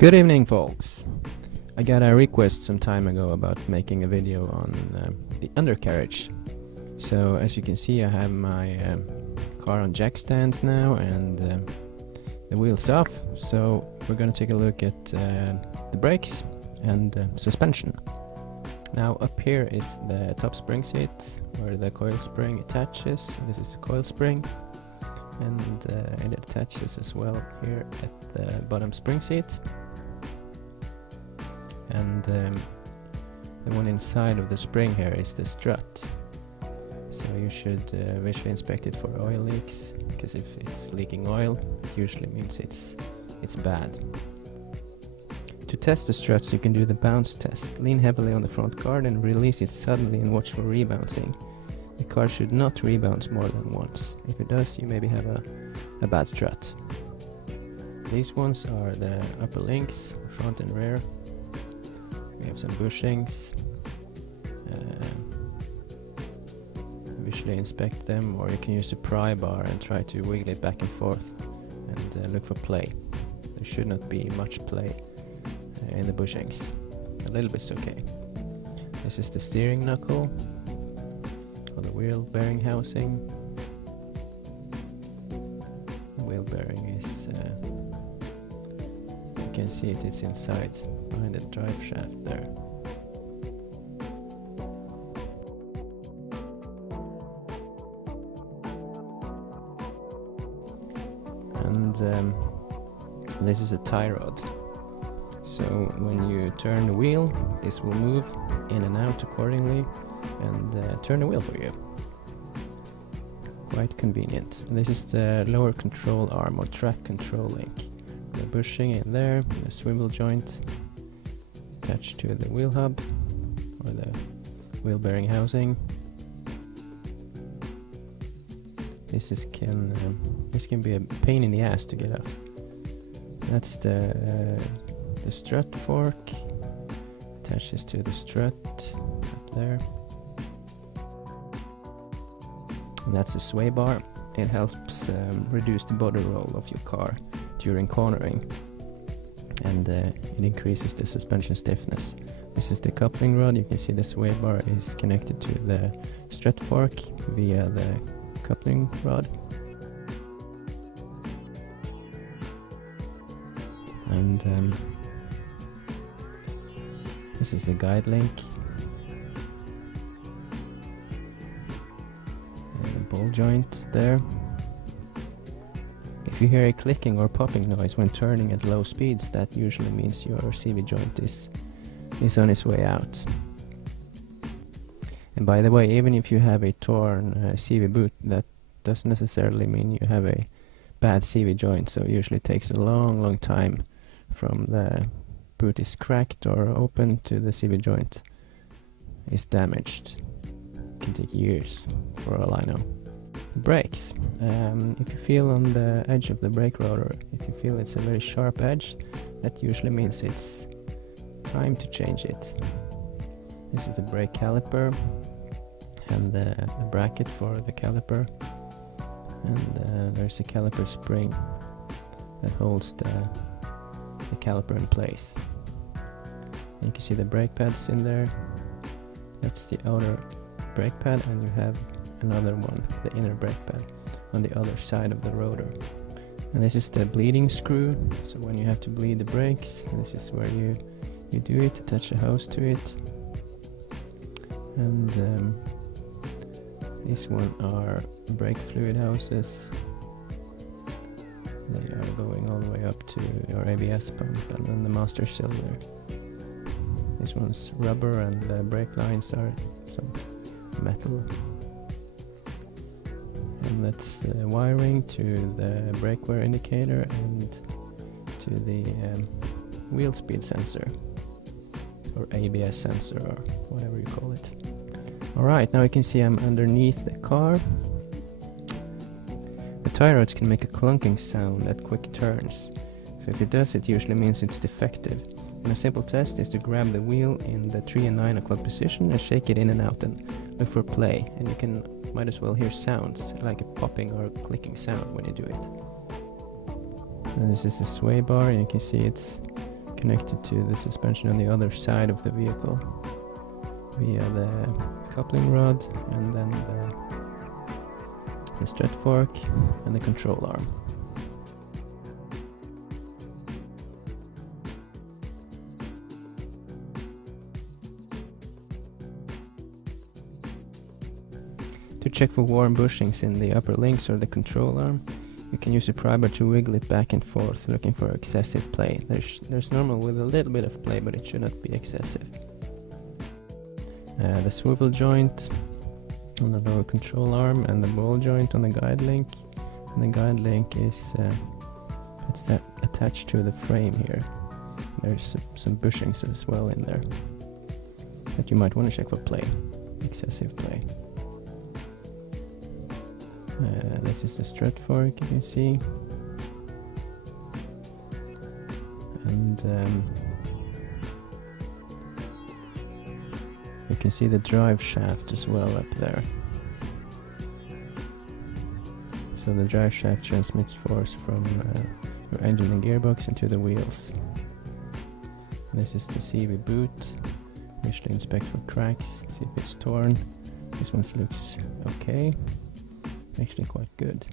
Good evening, folks. I got a request some time ago about making a video on the undercarriage. So as you can see, I have my car on jack stands now and the wheels off. So we're going to take a look at the brakes and suspension. Now up here is the top spring seat where the coil spring attaches. This is the coil spring, and it attaches as well here at the bottom spring seat. And the one inside of the spring here is the strut. So you should visually inspect it for oil leaks, because if it's leaking oil, it usually means it's bad. To test the struts, you can do the bounce test. Lean heavily on the front guard and release it suddenly and watch for rebouncing. The car should not rebounce more than once. If it does, you maybe have a bad strut. These ones are the upper links, front and rear. We have some bushings. Visually inspect them, or you can use the pry bar and try to wiggle it back and forth and look for play. There should not be much play in the bushings. A little bit's okay. This is the steering knuckle, or the wheel bearing housing. The wheel bearing is, you can see it's inside, behind the drive shaft there. And this is a tie rod. So when you turn the wheel, this will move in and out accordingly and turn the wheel for you. Quite convenient. And this is the lower control arm or track control link. The bushing in there, the swivel joint attached to the wheel hub or the wheel bearing housing. This can be a pain in the ass to get off. That's the strut fork, attaches to the strut up there. And that's the sway bar. It helps reduce the body roll of your car during cornering, and it increases the suspension stiffness. This is the coupling rod. You can see the sway bar is connected to the strut fork via the coupling rod. And this is the guide link and the ball joint there. If you hear a clicking or popping noise when turning at low speeds, that usually means your CV joint is on its way out. And by the way, even if you have a torn CV boot, that doesn't necessarily mean you have a bad CV joint. So it usually takes a long time from the boot is cracked or open to the CV joint is damaged. It can take years for all I know. Brakes. If you feel on the edge of the brake rotor, if you feel it's a very sharp edge, that usually means it's time to change it. This is the brake caliper and the bracket for the caliper, and there's a caliper spring that holds the caliper in place. And you can see the brake pads in there. That's the outer brake pad, and you have another one, the inner brake pad, on the other side of the rotor. And this is the bleeding screw, so when you have to bleed the brakes, this is where you do it, attach a hose to it. And these one are brake fluid hoses. They are going all the way up to your ABS pump and then the master cylinder. This one's rubber, and the brake lines are some metal. And that's the wiring to the brake wear indicator and to the wheel speed sensor, or ABS sensor, or whatever you call it. Alright, now you can see I'm underneath the car. The tie rods can make a clunking sound at quick turns, so if it does, it usually means it's defective. And a simple test is to grab the wheel in the 3 and 9 o'clock position and shake it in and out and look for play, and you might as well hear sounds like a popping or clicking sound when you do it. And this is the sway bar, and you can see it's connected to the suspension on the other side of the vehicle via the coupling rod and then the strut fork and the control arm. To check for worn bushings in the upper links or the control arm, you can use a pry bar to wiggle it back and forth, looking for excessive play. There's normal with a little bit of play, but it should not be excessive. The swivel joint on the lower control arm and the ball joint on the guide link. And the guide link is attached to the frame here. There's some bushings as well in there that you might want to check for play, excessive play. This is the strut fork, you can see, and you can see the drive shaft as well up there. So the drive shaft transmits force from your engine and gearbox into the wheels. This is the CV boot. Usually inspect for cracks, see if it's torn. This one looks okay. Actually quite good.